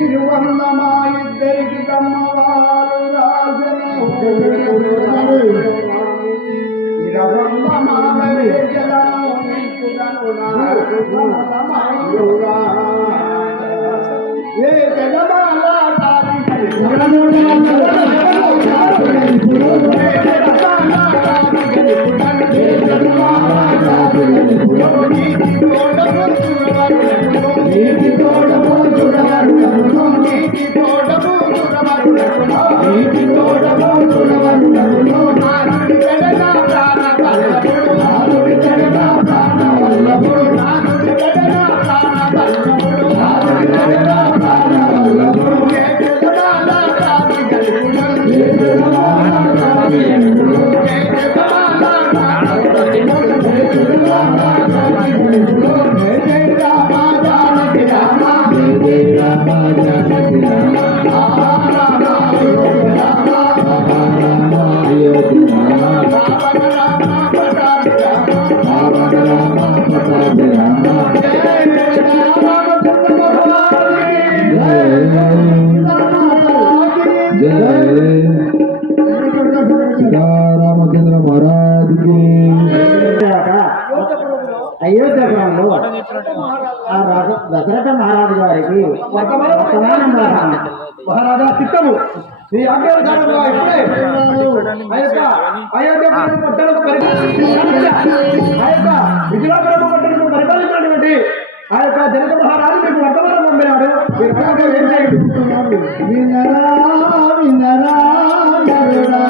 ఇరువన్న మా ఇద్దరికి కమ్మవారు రాజను ఇరవన్న మాలవే జలను ఏ జగమాల రామచంద్ర మహారాజ్ అయోధ్యపురంలో ఆ దశరథ మహారాజు గారికి వర్తమానం మహారాజా చిత్తము నీ ఆజ్ఞానుసారంగా ఇప్పుడే అయోధ్యపురం పట్టణకు విజయపురం పట్టణకు పరిపాలించినటువంటి ఆ యొక్క జనక మహారాజు మీకు వర్తమానం పంపినాడు. మీరు పక్కన ఏం చేయండి? వినరా వినరా నరుడా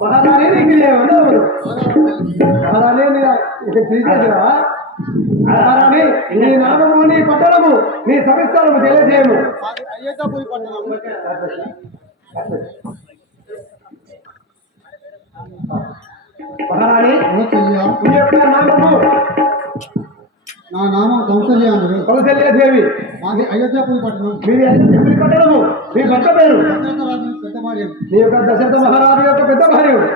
మహారాణి నీకు లేవన్నారు మహారాణి నీ నామము నీ పట్టణము నీ సవిస్తారము తెలియజేయము మహారాణి నీ యొక్క నామము నా నామం కౌసల్య అండి. కౌసల్యాదేవి మాది అయోధ్యాపురి పట్టణం. మీది అయోధ్యాపురి పట్టణము మీ భర్త పేరు దశరథరాజు పెద్ద భార్య. నీ యొక్క దశరథ మహారాజు యొక్క పెద్ద భార్యుడు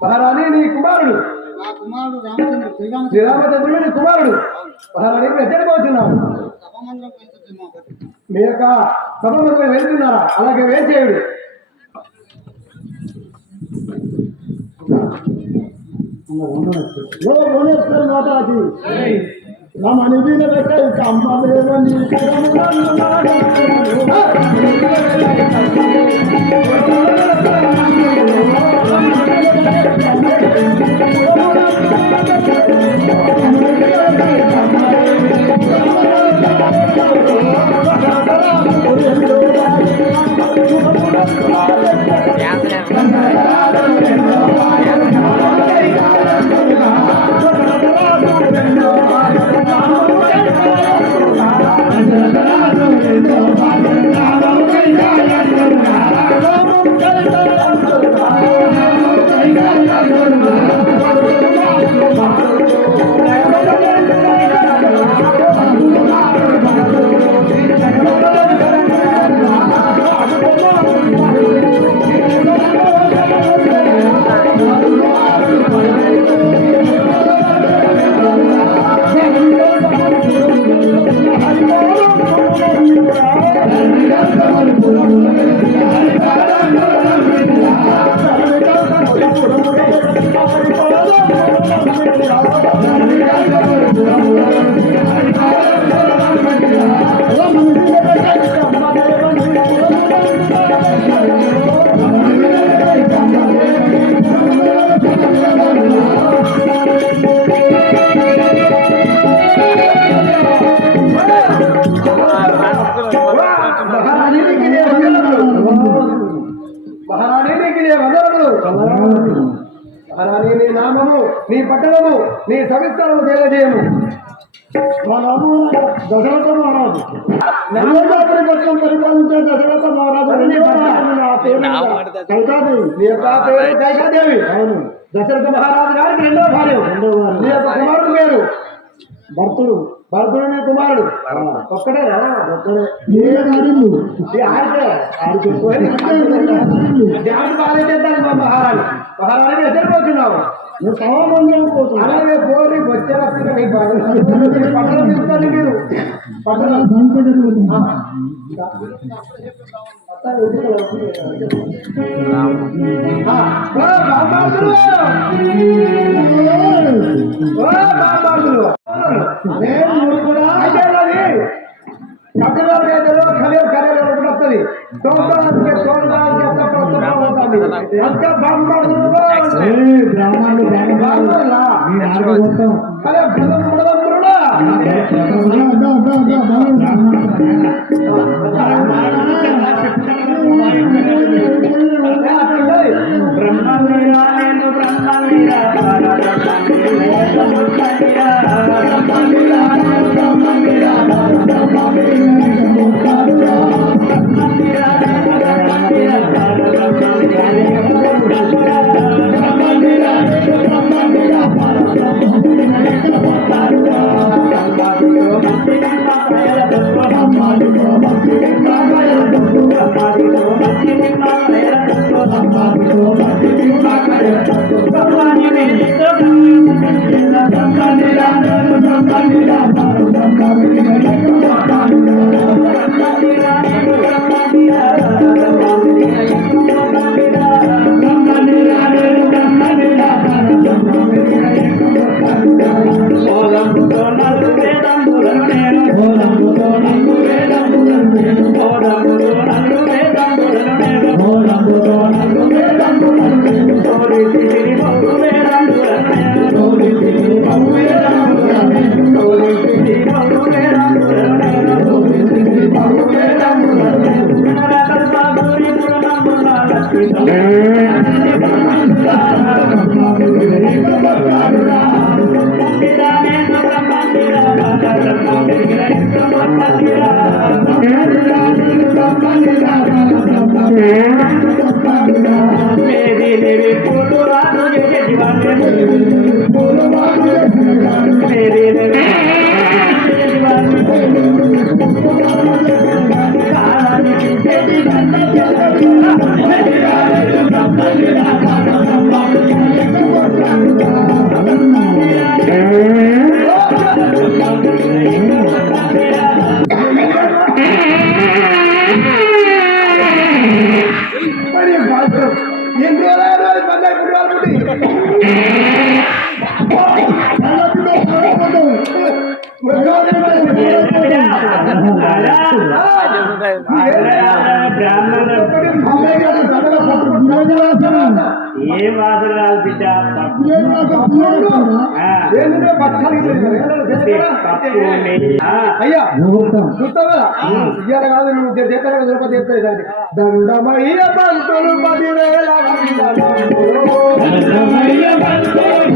మహారాణి నీ కుమారుడు నా కుమారుడు రామచంద్ర శ్రీరామచంద్రుడు నీ కుమారుడు మహారాణి ఎచ్చడిపోతున్నావు సభమందిరం వెళ్తున్నాం. మీ యొక్క సభ మందిరం వెళ్తున్నారా అలాగే వేచేయుడు భువనేశ్వర్ మాతాజీ రమణి మహారాణి నీ నామము నీ పట్టణము నీ సవిస్తారము తెలియజేయము దశరథ మహారాజు నల్లజాపురి పట్టణం పరిపాలించే దశరథ మహారాజు కైకాదేవి అవును దశరథ మహారాజు గారికి రెండో భార్య నీ యొక్క కుమారుడు పేరు భర్తుడు నీ కుమారుడు ఒక్కడే ఒక్కడే బాగా చేద్దాను మా మహారాణి మహారాణి ఎదురుపోతున్నావు నువ్వు సమామందిరం పోతున్నావు అలాగే పోయి వచ్చే పట్టణం తీసుకోండి మీరు పట్టణం Thank you. మరి కాదు ఎన్ని రోజులు పండుగ పుట్టాలి ఏ వాసన రాదు బిడ్డ అయ్యా చూస్తావు కదా ఇయ్యాల కాదు నువ్వు చేస్తాను తిరుపతి చెప్తాయి దానికి దండమయ్య పంతులు 10,000 దండమయ్య పంతులు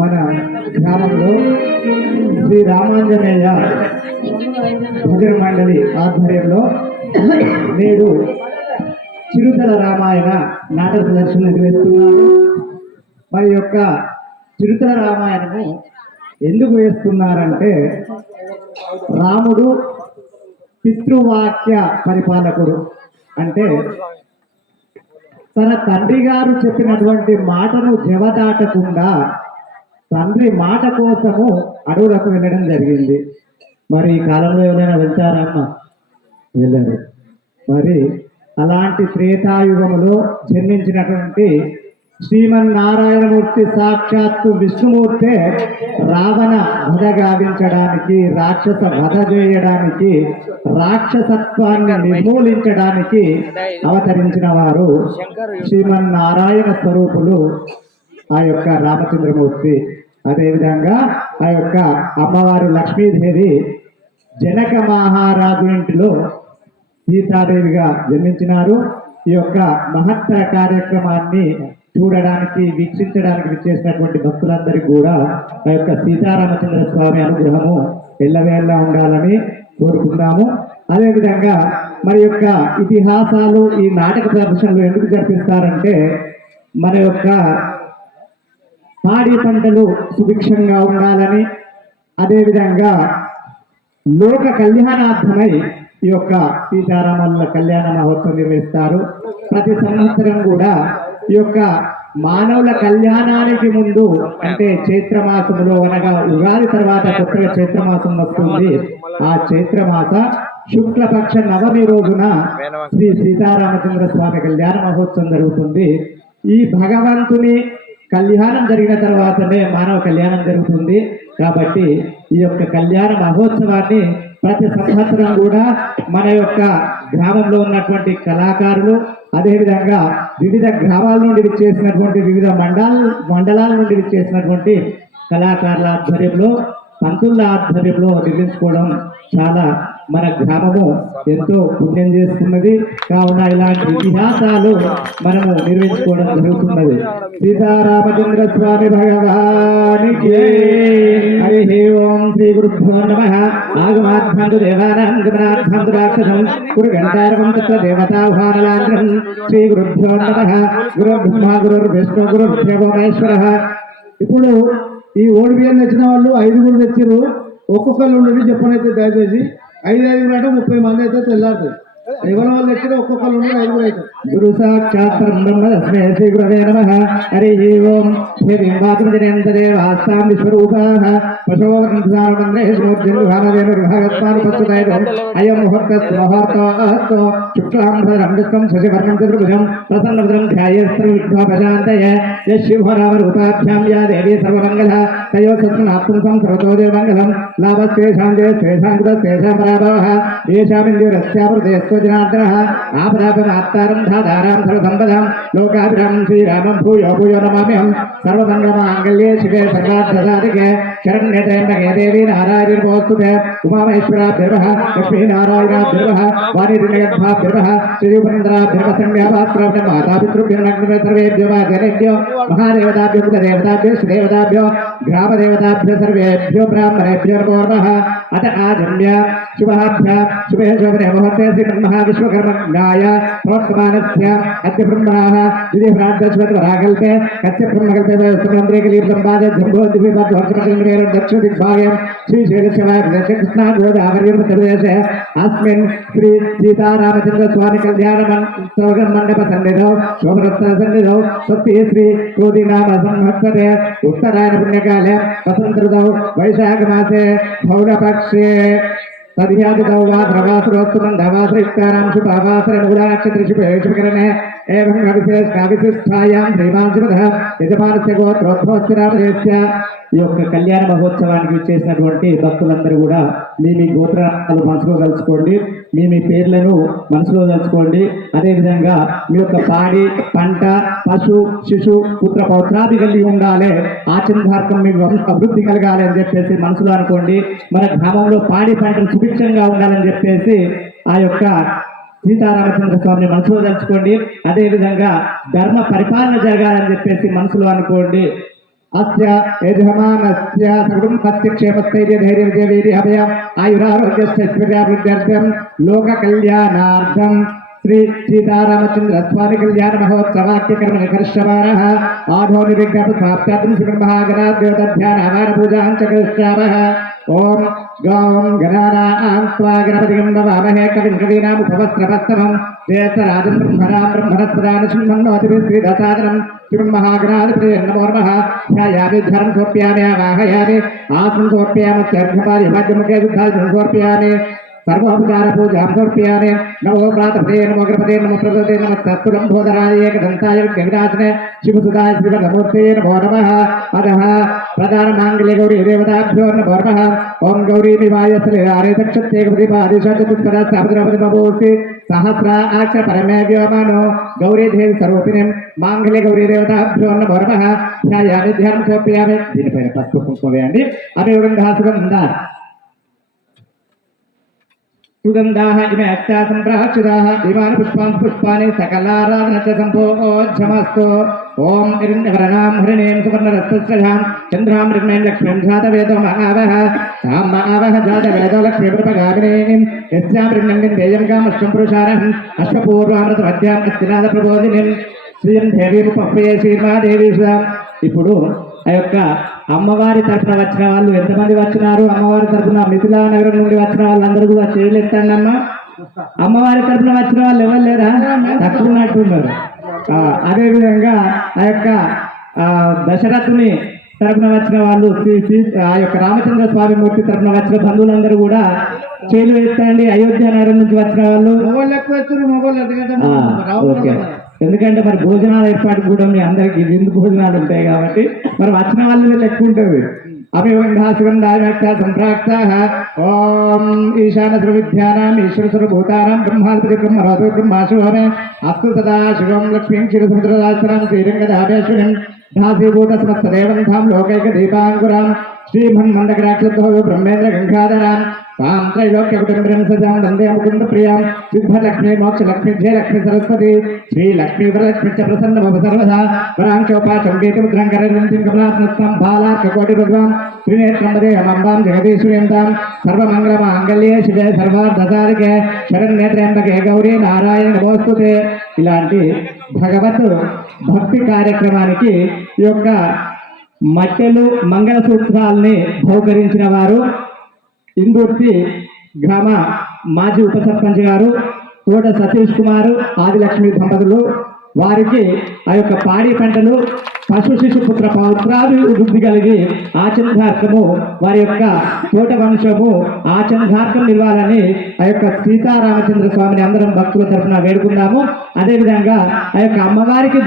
మన గ్రామంలో శ్రీ రామాంజనేయ భజన మండలి ఆధ్వర్యంలో నేడు చిరుతల రామాయణ నాటక ప్రదర్శన నిర్వహిస్తున్నారు. మరి యొక్క చిరుతల రామాయణము ఎందుకు వేస్తున్నారంటే రాముడు పితృవాక్య పరిపాలకుడు, అంటే తన తండ్రి గారు చెప్పినటువంటి మాటను జవదాటకుండా తండ్రి మాట కోసము అడవులకు వెళ్ళడం జరిగింది. మరి ఈ కాలంలో ఎవరైనా వెళ్తారమ్మా? వెళ్ళారు. మరి అలాంటి త్రేతాయుగములో జన్మించినటువంటి శ్రీమన్నారాయణమూర్తి సాక్షాత్తు విష్ణుమూర్తే రావణ వధ గావించడానికి, రాక్షస వధ చేయడానికి, రాక్షసత్వాన్ని నిర్మూలించడానికి అవతరించిన వారు శ్రీమన్నారాయణ స్వరూపులు ఆ యొక్క రామచంద్రమూర్తి. అదేవిధంగా ఆ యొక్క అమ్మవారు లక్ష్మీదేవి జనక మహారాజు ఇంటిలో సీతాదేవిగా జన్మించినారు. ఈ యొక్క మహత్తర కార్యక్రమాన్ని చూడడానికి, వీక్షించడానికి విచ్చేసినటువంటి భక్తులందరికీ కూడా ఆ యొక్క సీతారామచంద్ర స్వామి అనుగ్రహము ఎల్లవేళ ఉండాలని కోరుకుందాము. అదేవిధంగా మరి యొక్క ఇతిహాసాలు ఈ నాటక ప్రదర్శనలు ఎందుకు జరిపిస్తారంటే మన యొక్క పాడి పంటలు సుభిక్షంగా ఉండాలని, అదేవిధంగా లోక కళ్యాణార్థమై ఈ యొక్క సీతారాముల కళ్యాణ మహోత్సవం నిర్వహిస్తారు. ప్రతి సంవత్సరం కూడా ఈ యొక్క మానవుల కళ్యాణానికి ముందు అంటే చైత్రమాసంలో అనగా ఉగాది తర్వాత కొత్తగా చైత్రమాసం వస్తుంది. ఆ చైత్రమాస శుక్లపక్ష నవమి రోజున శ్రీ సీతారామచంద్ర స్వామి కళ్యాణ మహోత్సవం జరుగుతుంది. ఈ భగవంతుని కళ్యాణం జరిగిన తర్వాతనే మానవ కళ్యాణం జరుగుతుంది. కాబట్టి ఈ యొక్క కళ్యాణ మహోత్సవాన్ని ప్రతి సంవత్సరం కూడా మన యొక్క గ్రామంలో ఉన్నటువంటి కళాకారులు, అదేవిధంగా వివిధ గ్రామాల నుండి చేసినటువంటి వివిధ మండలాల నుండి చేసినటువంటి కళాకారుల ఆధ్వర్యంలో, పంతుల ఆధ్వర్యంలో నిర్మించుకోవడం చాలా మన గ్రామము ఎంతో పుణ్యం చేస్తున్నది. కావున ఇలాంటి ఇతిహాసాలు మనము నిర్మించుకోవడం జరుగుతున్నది. సీతారామచంద్ర స్వామి భగవానికి హరి ఓం. శ్రీ గురుభ్యో నమః. ఆగమార్థంతు దేవానాం గమనార్థంతు రాక్షసం గురు గణార్వం తత్వ దేవతాహ్వానలాంధ్రం. శ్రీ గురుభ్యో నమః. గురు బ్రహ్మ గురు విష్ణు గురు మహేశ్వరః. ఇప్పుడు ఈ ఓడి బియ్యం తెచ్చిన వాళ్ళు 5 తెచ్చారు. ఒక్కొక్కరు ఉండేది చెప్పనైతే దయచేసి 5 అంటే 30 మంది అయితే తెల్లారుతుంది. ఎవరి వాళ్ళు తెచ్చిన ఒక్కొక్కరు ఉండే 5 అయితే. గురు సాక్షాత్ బ్రహ్మ తస్మై శ్రీ గురవే నమః. హరి ఓం. దేవాస్తాం విశ్వరూపాః అయం ముహూర్తస్తో శుక్లాంబరం శశివర్ణం చతుర్భుజం ప్రసన్నభద్రం ధ్యాయేశ్వరవిఘ్నోపశాంతయే యశివరామరూపాభ్యాం యా దేవీ సర్వమంగళ తయో సత్సనాత్మసం సర్వతోజమంగళం లాభస్వేషాందేశేషాంకృతేషాం పరాభవః ఏషామింద్యురస్యావృతేస్తో జనార్దనః ఆపదాపమాత్తారం ధాతారాం సర్వసంపదాం లోకాభిరామం శ్రీరామం భూయో భూయో నమామ్యహం సర్వమంగళమాంగళ్యే శివే సర్వార్థసాధికే శరణ్యత్రయంబకే దేవీ నారాయణీ నమోస్తుతే ఉమామహేశ్వరాభ్యర్వః లక్ష్మీనారాయణాభ్యర్వః వాణిజ్యగద్భాభ్యర్వః శ్రీయుపేంద్రాభ్యర్వః సంధ్యాభాస్కరాభ్యర్వః మాతాపితృభ్యర్వః సర్వేభ్యో జనేభ్యో మహాదేవతాభ్యో కులదేవతాభ్యో శ్రీదేవతాభ్యో గ్రామదేవతాభ్యో సర్వేభ్యో బ్రాహ్మణేభ్యో నమో నమః. అత ఆజన్య శుభాభ్య శుభే శోభనే ముహూర్తే శ్రీ బ్రహ్మ విశ్వకర్మజ్ఞాయ ప్రోక్తమానస్య అద్య బ్రహ్మణః విధిభ్రాంతస్వరాకల్పే కస్య బ్రహ్మకల్పే సుమంత్రేకలీ బ్రహ్మాద జంబో దివ్యపద్వర్షమకల్పేర దక్షిణ దిగ్భాగం శ్రీశైలశివాయ కృష్ణా గోదావరి అస్మిన్ శ్రీ సీతారామచంద్ర స్వామి కళ్యాణ మండప సన్నిధౌ శోభరత్న సన్నిధౌ స్వస్తి శ్రీ క్రోధినామ సంవత్సరే ఉత్తరాయణ పుణ్యకాలే వసంత ఋతౌ వైశాఖ మాసే భౌళపక్షే తదియాదితౌ వా ద్రవాసురోత్తుమందవాసురిక్తానాం శుభావాసర మూలానక్షత్రశుభేషుకరణే ఏవం విశిష్టాయాం శ్రీమాంశుభః యజమానస్య గోత్రోద్భవస్య రామదేశ్య. ఈ యొక్క కళ్యాణ మహోత్సవానికి చేసినటువంటి భక్తులందరూ కూడా మీ గోత్రాలు మనసులో తలుచుకోండి, మీ పేర్లను మనసులో తలుచుకోండి. అదేవిధంగా మీ యొక్క పాడి పంట పశు శిశు పుత్ర పౌత్రాది కలిగి ఉండాలి, ఆచందార్థం మీ వంశ అభివృద్ధి కలగాలి అని చెప్పేసి మనసులో అనుకోండి. మన గ్రామంలో పాడి పంటలు సుభిక్షంగా ఉండాలని చెప్పేసి ఆ యొక్క సీతారామచంద్ర స్వామిని మనసులో తలుచుకోండి. అదేవిధంగా ధర్మ పరిపాలన జరగాలని చెప్పేసి మనసులో అనుకోండి. అస్య యజమానస్య సకుటుంబస్య క్షేమస్థైర్య ధైర్య విజయ వీర్య అభయ ఆయురారోగ్యశ్చర్యాభివృద్ధ్యర్థం లోక కళ్యాణార్థం శ్రీ సీతారామచంద్ర స్వామి కళ్యాణ మహోత్సవాక్యకర్మ నికర్షమాణః ఆధో నిర్విఘ్న ప్రాప్త్యార్థం శ్రీబ్రహ్మగణాదేవతాధ్యాన పూజాం చ కరిష్యామః. ఓం గౌం గణానాం త్వా గణపతిం నమామహే కవిం కవీనాముపవస్త్రవస్తమం జ్యేష్ఠరాజం బ్రహ్మణాం బ్రహ్మణస్పదాన శృణ్వన్నోతిభిः శ్రీదసాదనం శ్రీమన్మహాగణాధిపతయే నమో నమః. ధ్యాయామి ధ్యానం సమర్పయామి ఆవాహయామి ఆసనం సమర్పయామి భాగ్యముఖే విద్ధాలు సమర్పయామి సర్వోపచార పూజాం సమర్పయామి. నమో ప్రాతపదే నమో గణపతే నమో ప్రకృతే నమః సత్పురంబోధరాయ ఏకదంతాయ విఘ్నవినాశనే శివసుదాయ శ్రీమన్మూర్తే నమో నమః. అదః ప్రధాన మాంగళ్య గౌరీ దేవతాభ్యో నమో నమః. ఓం గౌరీ నివాయసలే ఆరేతక్షత్యేకపతిపాదిశాచతుష్పదాస్తి సహస్రాక్ష పరమే వ్యోమానో గౌరీ దేవి స్వరూపిణిం మాంగళ్య గౌరీ దేవతాభ్యో నమో నమః. ధ్యాయామి ధ్యానం సమర్పయామి. దీనిపైన పసుపు కుంకుమ వేయండి. అభివృద్ధాసుగంధ సుగంధాః ఇమే అత్తా సంప్రాక్షితాః ఇమాని పుష్పాని సకలారాధన చ సంభోజ్యమస్తు. ఓం హిరణ్యవర్ణాం హరిణీం సువర్ణరస్తస్రజాం చంద్రాం హిరణ్యం లక్ష్మీం జాతవేదో మహావహ తాం మహావహ జాతవేదో లక్ష్మీపురపగామినీం యస్యాం హిరణ్యం విందేయం కామశ్వం పురుషారహం అశ్వపూర్వామృతమధ్యాం అస్తినాథ ప్రబోధినిం శ్రీయం దేవీం పప్పయే శ్రీమాదేవి సుధాం. ఇప్పుడు ఆ యొక్క అమ్మవారి తరఫున వచ్చిన వాళ్ళు ఎంతమంది వచ్చినారు? అమ్మవారి తరఫున మిథిలా నగరం నుండి వచ్చిన వాళ్ళందరూ కూడా చేయలేస్తాండి అమ్మ. అమ్మవారి తరఫున వచ్చిన వాళ్ళు ఎవరు లేరా? తక్కువ ఉన్నట్టున్నారు. అదేవిధంగా ఆ యొక్క దశరథుని తరఫున వచ్చిన వాళ్ళు ఆ యొక్క రామచంద్ర స్వామి మూర్తి తరఫున వచ్చిన బంధువులందరూ కూడా చేలు వేస్తాండి. అయోధ్య నగరం నుంచి వచ్చిన వాళ్ళు ఓకే. ఎందుకంటే మరి భోజనాల ఏర్పాటు కూడా మీ అందరికి విందు భోజనాలు ఉంటాయి కాబట్టి మరి వచ్చిన వాళ్ళు ఎక్కువ ఉంటుంది. సంప్రాక్త ఓం ఈశాన సర్వవిద్యానాం ఈశ్వర సర్వభూతానాం బ్రహ్మాధిపతి బ్రహ్మరాధు బ్రహ్మాశుభమే అస్తు సదా శివం లక్ష్మీం క్షీరసముద్రదాస్త్రాం శ్రీరంగదాభేశ్వరం దాసీభూత సమస్తదేవం ధాం లోకైక దీపాంకురాం శ్రీమన్మందకరాక్షో బ్రహ్మేంద్ర గంగాధరాం తాం త్రైలోక్యకుటుంబం సదాం వందే ముకుంద ప్రియాం సిద్ధలక్ష్మీ మోక్షలక్ష్మీ జయలక్ష్మీ సరస్వతి శ్రీలక్ష్మీ వరలక్ష్మీ చ ప్రసన్న భవ సర్వదా వరాంక్షోపాశం గీతముద్రం కరవంతిం కమలాసనస్తం బాలార్కకోటి భగవాం త్రినేత్రం వదే అమంబాం జగదీశ్వరీం తాం సర్వమంగళమాంగళ్యే శివే సర్వార్థసారికే శరణ్యేత్ర్యంబకే గౌరీ నారాయణ నమోస్తుతే. ఇలాంటి భగవత్ భక్తి కార్యక్రమానికి ఈ యొక్క మట్టెలు మంగళసూత్రాల్ని బహుకరించిన వారు ఇందుర్తి గ్రామ మాజీ ఉప సర్పంచ్ గారు తోట సతీష్ కుమార్ ఆదిలక్ష్మి దంపతులు. వారికి ఆ యొక్క పాడి పంటలు పశు శిశు పుత్ర పౌత్రాభివృద్ధి కలిగి ఆచంద్రార్కము వారి యొక్క తోట వంశము ఆచంద్రార్కం నిలవాలని ఆ యొక్క సీతారామచంద్ర స్వామిని అందరం భక్తుల తరఫున వేడుకున్నాము. అదేవిధంగా ఆ యొక్క అమ్మవారికి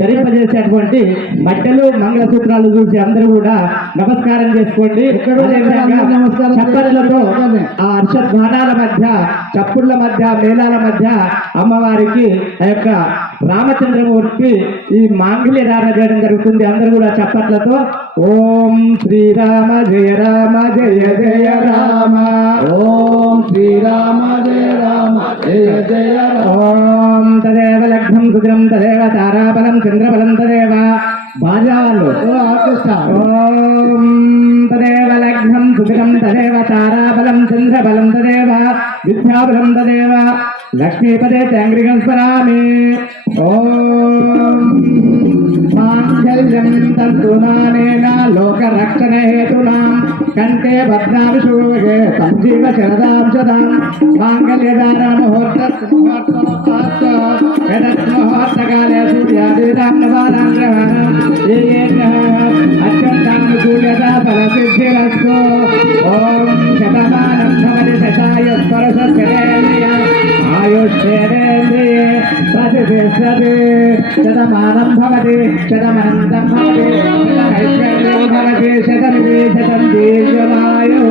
ధరింపజేసేటువంటి మట్టెలు మంగళసూత్రాలు చూసి అందరూ కూడా నమస్కారం చేసుకోండి. చప్పట్లతో ఆ హర్షధ్వానాల మధ్య చప్పుళ్ళ మధ్య మేళాల మధ్య అమ్మవారికి ఆ యొక్క రామచంద్రమూర్తి ఈ మాంగళ్య ధారణ చేయడం జరుగుతుంది. అందరూ కూడా చప్పట్లతో ఓం శ్రీరామ జయ రామ జయ జయ రామ ఓం శ్రీరామ జయ రామ జయ జయ ఓం తదేవ లగ్నం సుదినం తదేవ తారాబలం చంద్రబలం తదేవ బాజాలు ఓం తదేవ లగ్నం సుదినం తదేవ తారాబలం చంద్రబలం తదేవ విద్యాబలం తదేవ లక్ష్మీపదే చాంగ్రికం స్మరామి. ఓం మాంగళ్యం తంతునానేన లోకరక్షణ హేతునాం కంఠే భద్రాభిషూగే సంజీవ శరదాం శదాం మాంగళ్యధారా ముహూర్తకాలే సూర్యాదిరాం నవానాం గ్రహాణం అత్యంతానుకూల్యత ఫలసిద్ధిరస్తు. ఓం శతమానం భవతి శతాయ స్పర్శేంద్రియ ఆయుష్యేంద్రియే ప్రతిష్టతి శతమానం భవతి శతమనంతం భవతి శతమైశ్వర్యం భవతి శతం శతం దీర్ఘమాయు.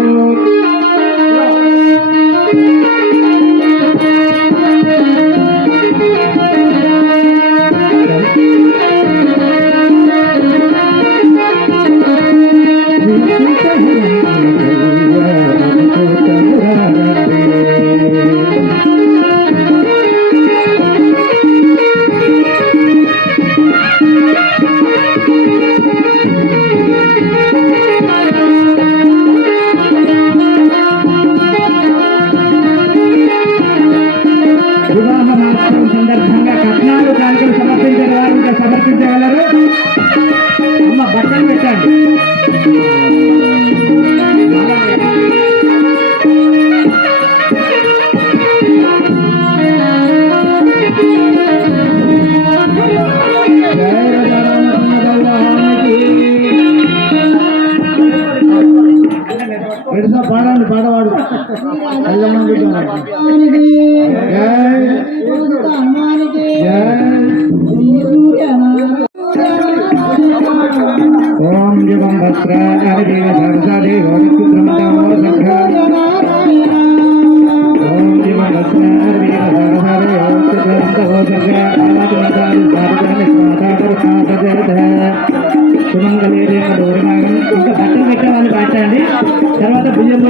వివాహ మహోత్సవం సందర్భంగా కట్నాలు కానుకలు సమర్పించిన వారు ఇంకా సమర్పించగలరు. అమ్మ బట్టలు పెట్టండి. పాడండి పాడవాడు ఓం యుగం భద్ర హరిదేవ సరసాదే ఓం యుగం భద్ర సుమంగళి దూరమాగం ఇంకా బట్టలు పెట్టే వాళ్ళు పాటండి. తర్వాత బియ్యం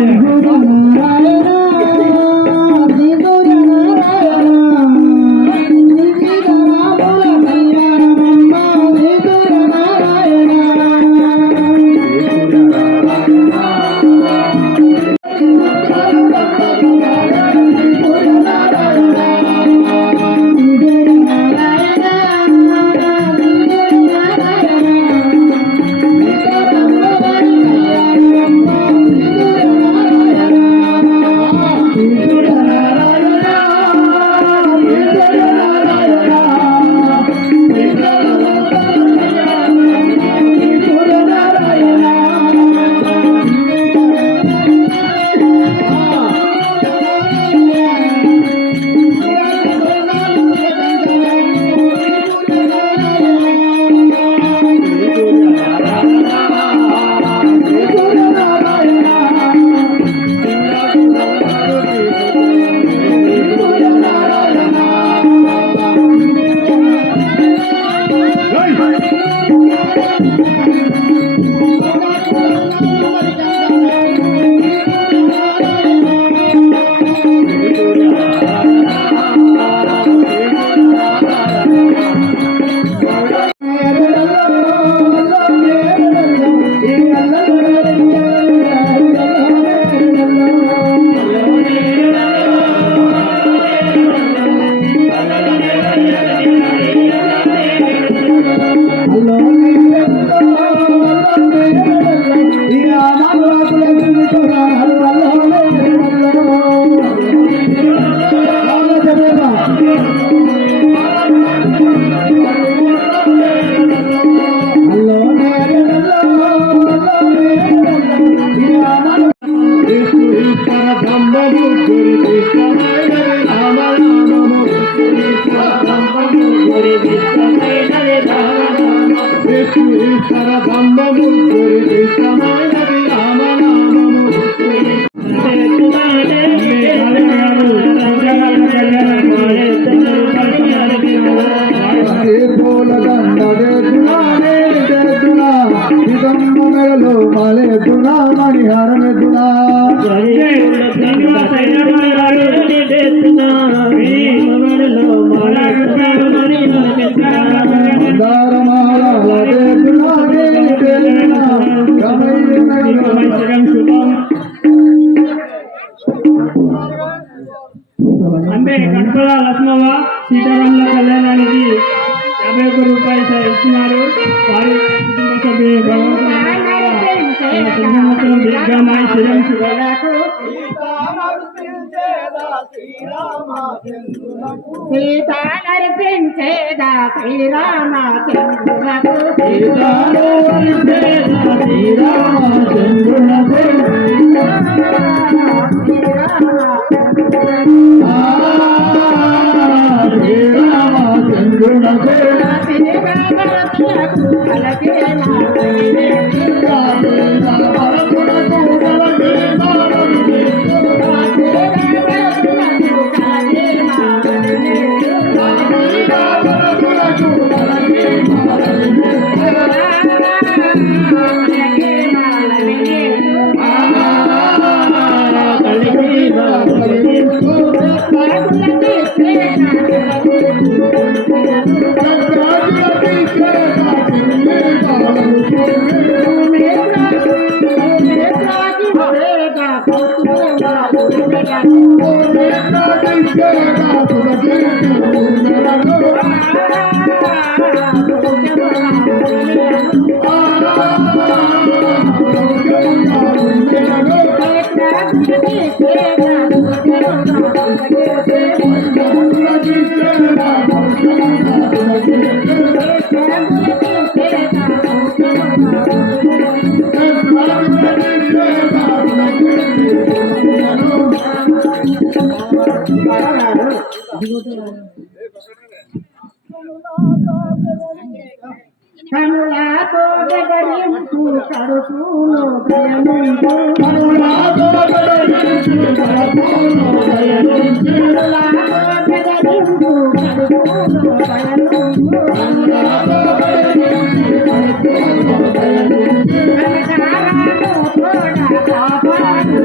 అంటే కట్పల లక్ష్మవ్వ సీతారాముల కళ్యాణానికి 51 రూపాయలు ఇస్తున్నారు. వారి కుటుంబ సభ్యులు దీర్ఘమాయి శిరం సీతా నడిపించేదా శ్రీరామచంద్రులకు కనులాతో గగరింపు కడుపులో భయముందు కనులాతో గగరింపు కడుపులో భయముందు కనులాతో గగరింపు కడుపులో భయముందు కనకాలను తోడ కాపాడు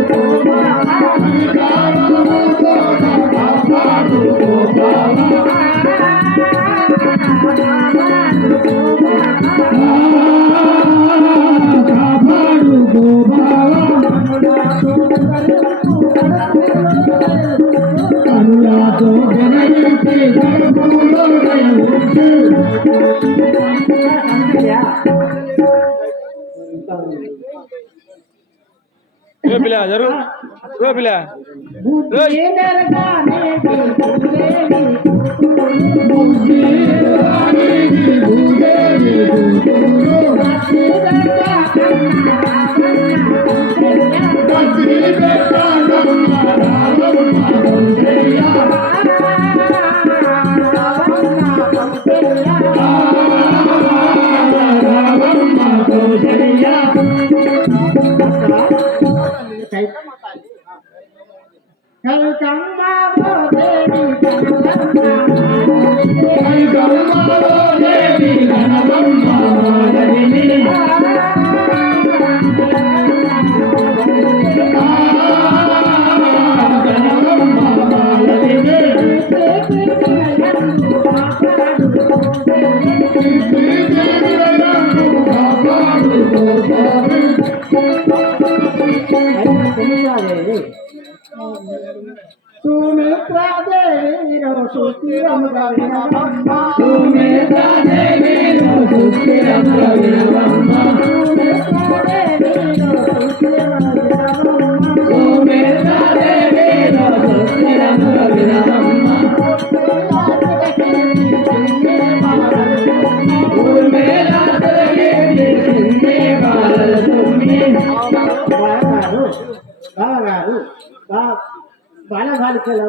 బాలబాలికలు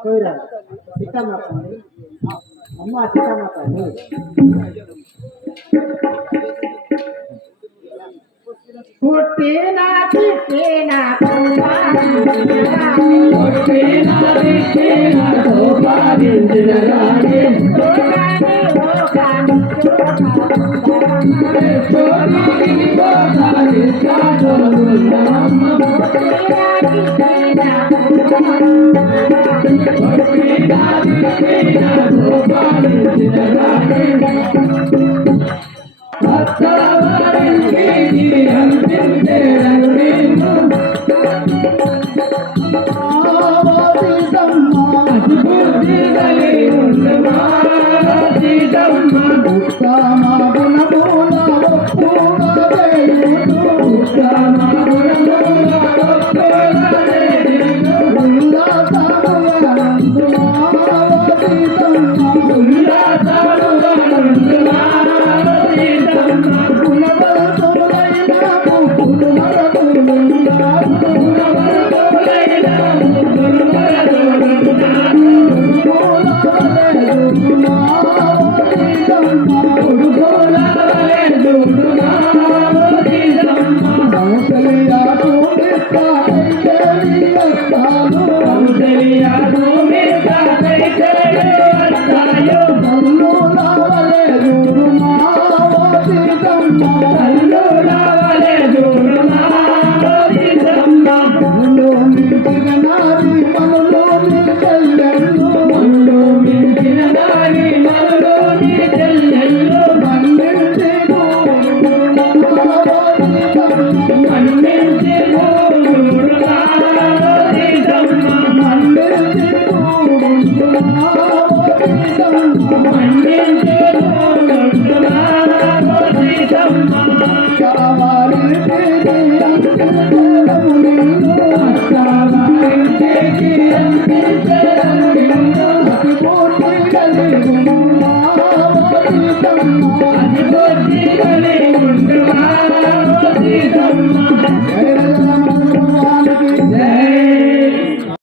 పోయిరారు సీతమ్మ అమ్మ సీతమ్మ తల్లి పుట్టినా పుట్టినా Thank you.